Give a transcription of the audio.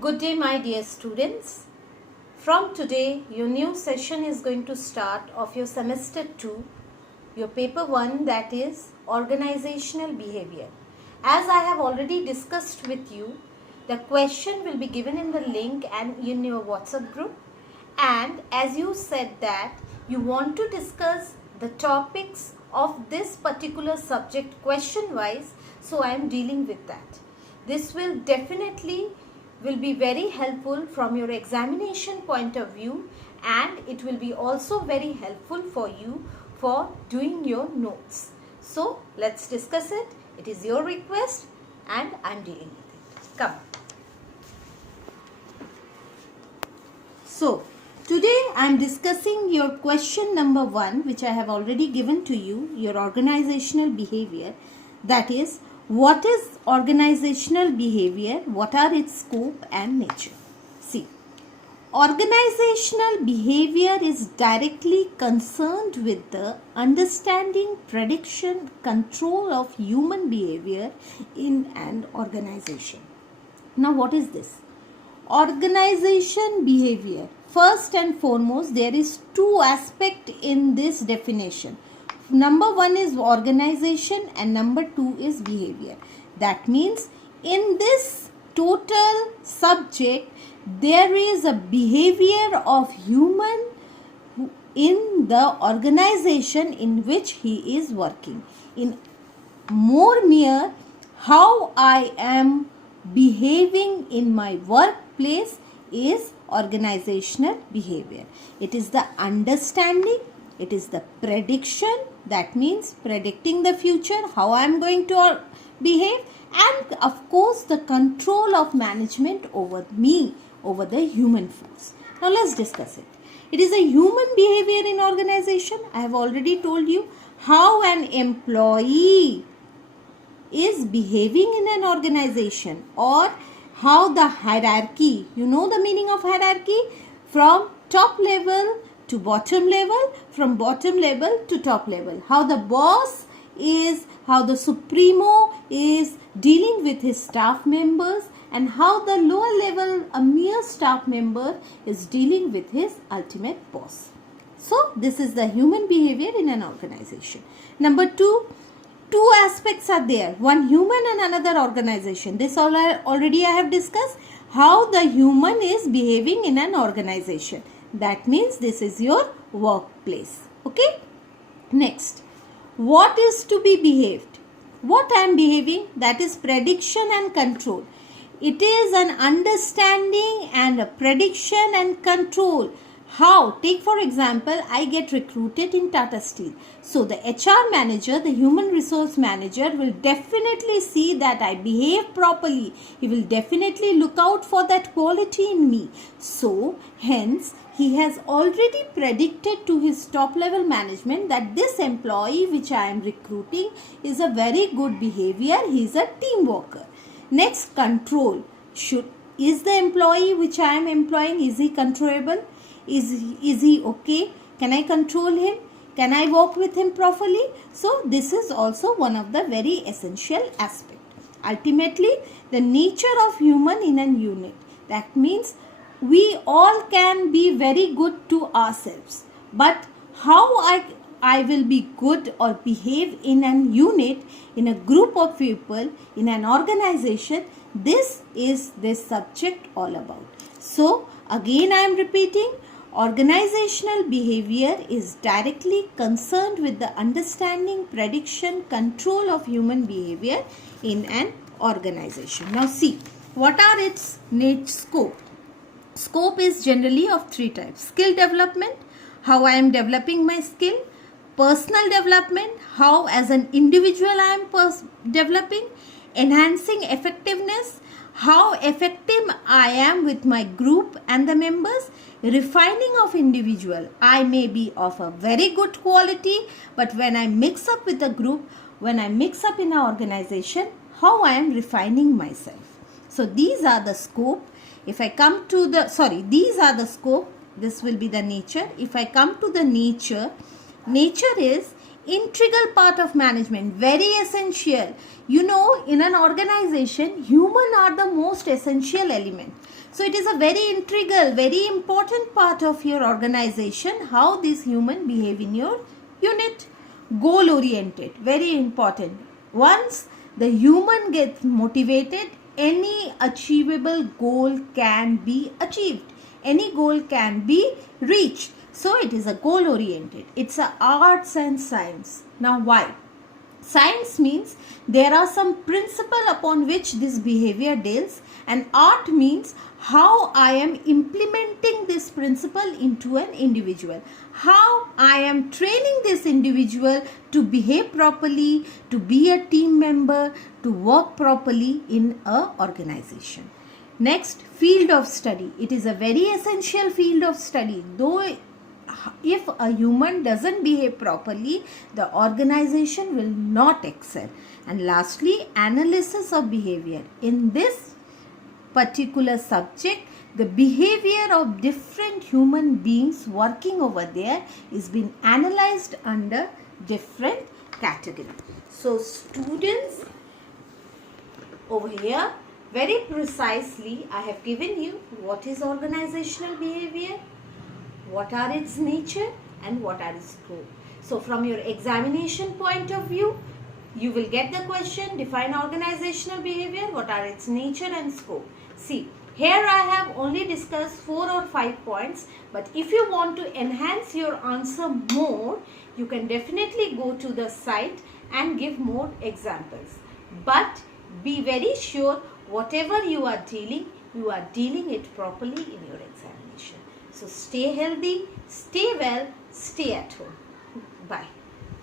Good day, my dear students. From today, your new session is going to start of your semester 2, your paper 1, that is organizational behavior. As I have already discussed with you, the question will be given in the link and in your WhatsApp group. And as you said that you want to discuss the topics of this particular subject question wise, so I am dealing with that. This will definitely be very helpful from your examination point of view, and it will be also very helpful for you for doing your notes. So let's discuss it. It is your request and I am dealing with it. Come. So today I am discussing your question number 1, which I have already given to you, your organizational behavior. That is, what is organizational behavior? What are its scope and nature? See, organizational behavior is directly concerned with the understanding, prediction, control of human behavior in an organization. Now, what is this? Organization behavior. First and foremost, there is two aspects in this definition. Number 1 is organization and number 2 is behavior. That means in this total subject, there is a behavior of human in the organization in which he is working. In more mere how I am behaving in my workplace is organizational behavior. It is the understanding, it is the prediction, that means predicting the future, how I am going to behave, and of course the control of management over me, over the human force. Now let's discuss it. It is a human behavior in organization. I have already told you how an employee is behaving in an organization, or how the hierarchy, you know the meaning of hierarchy, from top level to bottom level, from bottom level to top level, how the boss is, how the supremo is dealing with his staff members, and how the lower level, a mere staff member, is dealing with his ultimate boss. So this is the human behavior in an organization. Number 2, two aspects are there, one human and another organization. This already I have discussed, how the human is behaving in an organization. That means this is your workplace. Okay. Next, what is to be behaved? What I am behaving, that is prediction and control. It is an understanding and a prediction and control. How? Take for example, I get recruited in Tata Steel. So the HR manager, the human resource manager, will definitely see that I behave properly. He will definitely look out for that quality in me. So hence, he has already predicted to his top level management that this employee which I am recruiting is a very good behavior. He is a team worker. Next, control. Is the employee which I am employing, is he controllable? Is he okay? Can I control him? Can I work with him properly? So this is also one of the very essential aspects. Ultimately, the nature of human in an unit. That means we all can be very good to ourselves. But how I will be good or behave in an unit, in a group of people, in an organization, this is this subject all about. So again I am repeating, organizational behavior is directly concerned with the understanding, prediction, control of human behavior in an organization. Now see, what are its scope? Scope is generally of 3 types. Skill development, how I am developing my skill. Personal development, how as an individual I am developing. Enhancing effectiveness, how effective I am with my group and the members. Refining of individual, I may be of a very good quality, but when I mix up with a group, when I mix up in an organization, how I am refining myself. So these are the scope. If I come to the, these are the scope, this will be the nature. If I come to the nature, nature is integral part of management, very essential. You know, in an organization, human are the most most essential element. So it is a very integral, very important part of your organization, how these human behave in your unit. Goal oriented, very important. Once the human gets motivated, any achievable goal can be achieved. Any goal can be reached. So it is a goal oriented. It's a arts and science. Now why? Science means there are some principle upon which this behavior deals, and art means how I am implementing this principle into an individual. How I am training this individual to behave properly, to be a team member, to work properly in a organization. Next, field of study. It is a very essential field of study. Though if a human doesn't behave properly, the organization will not excel. And lastly, analysis of behavior. In this particular subject, the behavior of different human beings working over there is being analyzed under different categories. So students, over here, very precisely I have given you what is organizational behavior, what are its nature, and what are its scope. So from your examination point of view, you will get the question, define organizational behavior, what are its nature and scope. See, here I have only discussed 4 or 5 points, but if you want to enhance your answer more, you can definitely go to the site and give more examples. But be very sure whatever you are dealing it properly in your examination. So stay healthy, stay well, stay at home. Bye.